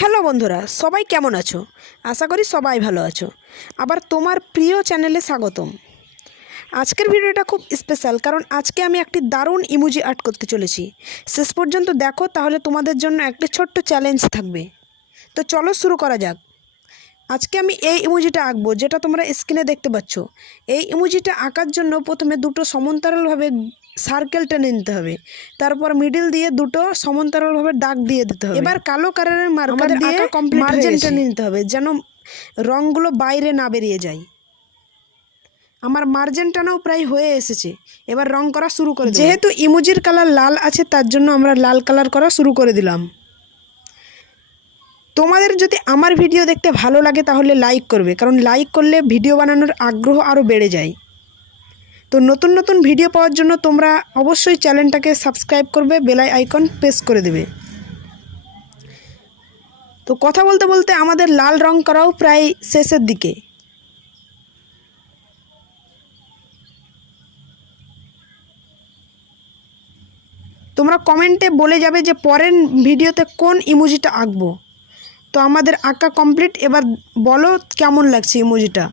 Hello বন্ধুরা, সবাই কেমন আছো? আশা করি সবাই ভালো আছো। আবার তোমার প্রিয় চ্যানেলে স্বাগতম। আজকের ভিডিওটা খুব স্পেশাল, কারণ আজকে আমি একটি দারুণ ইমোজি আর্ট করতে চলেছি। শেষ পর্যন্ত দেখো, তাহলে তোমাদের জন্য একটি ছোট্ট চ্যালেঞ্জ থাকবে। তো চলো শুরু করা যাক। আজকে আমি এই ইমোজিটা আঁকবো, যেটা তোমরা স্ক্রিনে দেখতে পাচ্ছ। এই ইমোজিটা আঁকার জন্য প্রথমে দুটো সমান্তরালভাবে সার্কেল টেনে নিতে হবে, তারপর মিডিল দিয়ে দুটো সমান্তরালভাবে দাগ দিয়ে দিতে হবে। এবার কালো কালারের মার্কার দিয়ে মার্জিন টেনে নিতে হবে, যেন রঙগুলো বাইরে না বেরিয়ে যায়। আমার মার্জিন টানাও প্রায় হয়ে এসেছে। এবার রং করা শুরু করে দেব। যেহেতু ইমোজির কালার লাল আছে, তার জন্য আমরা লাল কালার করা শুরু করে দিলাম। তোমাদের যদি আমার ভিডিও দেখতে ভালো লাগে তাহলে লাইক করবে, কারণ লাইক করলে ভিডিও বানানোর আগ্রহ আরও বেড়ে যায়। তো নতুন নতুন ভিডিও পাওয়ার জন্য তোমরা অবশ্যই চ্যানেলটাকে সাবস্ক্রাইব করবে, বেল আইকন প্রেস করে দেবে। তো কথা বলতে বলতে আমাদের লাল রং করাও প্রায় শেষের দিকে। তোমরা কমেন্টে বলে যাবে যে পরের ভিডিওতে কোন ইমোজিটা আঁকবো। তো আমাদের আঁকা কমপ্লিট। এবার বলো কেমন লাগছে ইমোজিটা।